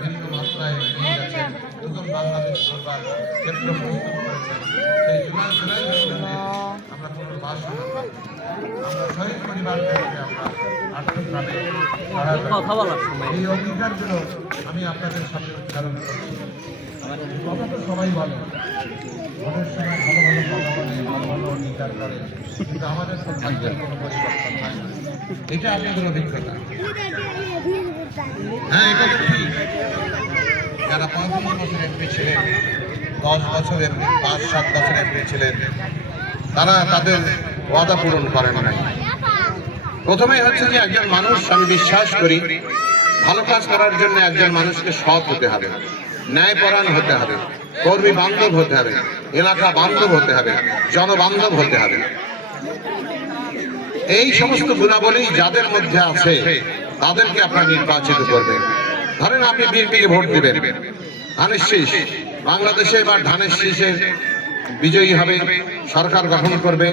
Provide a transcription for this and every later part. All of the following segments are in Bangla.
ভিন্ন মাত্রায় নিয়ে গেছেন, নতুন বাংলাদেশ গড়বার ক্ষেত্র প্রস্তুত করেছেন। সেই জুলাই আমরা পুনর্বাস করলাম। আমরা শহীদ পরিবারকে আমরা আর্থিকভাবে এই অঙ্গীকারগুলো আমি আপনাদের সামনে উচ্চারণ করছি। কথা তো সবাই বলে, অনেক সময় ভালো ভালো কথা বলে, ভালো ভালো অঙ্গীকার করে, কিন্তু আমাদের তো ভাগ্যের কোনো পরিবর্তন হয় না। এটা আপনাদের অভিজ্ঞতা। হ্যাঁ, এটা তো ঠিক। যারা 35 বছর এমপি ছিলেন, 10 বছর এমপি, 5-7 বছর এমপি ছিলেন, তারা তাদের ওয়াদা পূরণ করেন নাই। প্রথমেই হচ্ছে যে একজন মানুষ, আমি বিশ্বাস করি, ভালো কাজ করার জন্য একজন মানুষকে সৎ হতে হবে, ন্যায়পরায়ণ হতে হবে, কর্মী বান্ধব হতে হবে, এলাকা বান্ধব হতে হবে, জনবান্ধব হতে হবে। এই সমস্ত গুণাবলী যাদের মধ্যে আছে তাদেরকে আপনারা নির্বাচিত করবেন। ধরেন আপনি বিএনপিকে ভোট দিবেন, ধানের শীষ, বাংলাদেশে এবার ধানের শীষের বিজয়ী হবে, সরকার গঠন করবে।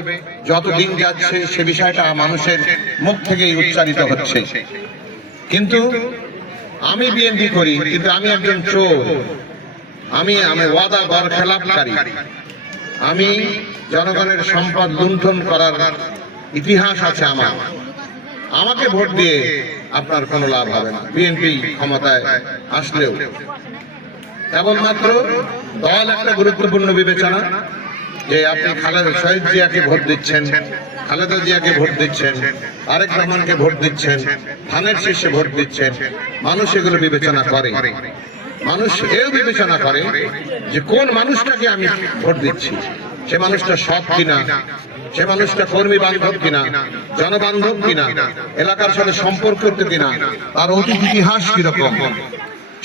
যত দিন যাচ্ছে সে বিষয়টা মানুষের মুখ থেকেই উচ্চারিত হচ্ছে। কিন্তু আমি বিএনপি করি, কিন্তু আমি একজন চোর, আমি ওয়াদা বরখেলাপকারী, আমি জনগণের সম্পদ লুণ্ঠন করার ইতিহাস আছে আমার। আমাকে ভোট দিয়ে আপনার কোনো লাভ হবে না। বিএনপি ক্ষমতায় আসলেও কেবলমাত্র দল একটা গুরুত্বপূর্ণ বিবেচনা, যে আপনি শহীদ জিয়াকে ভোট দিচ্ছেন, খালেদা জিয়াকে ভোট দিচ্ছেন, তারেক রহমানকে ভোট দিচ্ছেন, ধানের শীষে ভোট দিচ্ছেন। মানুষ এগুলো বিবেচনা করে। মানুষ এও বিবেচনা করে যে কোন মানুষটাকে আমি ভোট দিচ্ছি, সে মানুষটা সৎ কিনা, সে মানুষটা কর্মী বান্ধব কিনা, জনবান্ধব কিনা, এলাকার সাথে সম্পর্কিত কিনা, তার অতীত ইতিহাস কিরকম,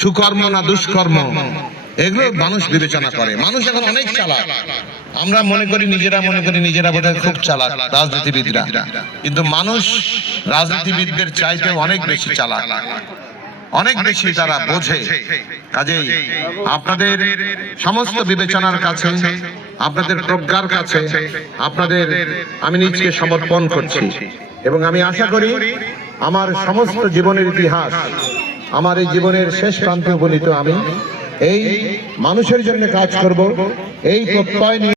সুকর্ম না দুষ্কর্ম, এগুলো মানুষ বিবেচনা করে। মানুষ এখন অনেক চালাক। আমরা মনে করি নিজেরা বোধহয় খুব চালাক রাজনীতিবিদরা, কিন্তু মানুষ রাজনীতিবিদদের চাইতে অনেক বেশি চালাক, অনেক বেশি তারা বোঝে। কাজেই আপনাদের সমস্ত বিবেচনার কাছে, আপনাদের প্রজ্ঞার কাছে আপনাদের আমি নিজকে সমর্পণ করছি। এবং আমি আশা করি আমার সমস্ত জীবনের ইতিহাস, আমার এই জীবনের শেষ প্রান্তে উপনীত আমি এই মানুষের জন্য কাজ করব, এই প্রত্যয় নিয়ে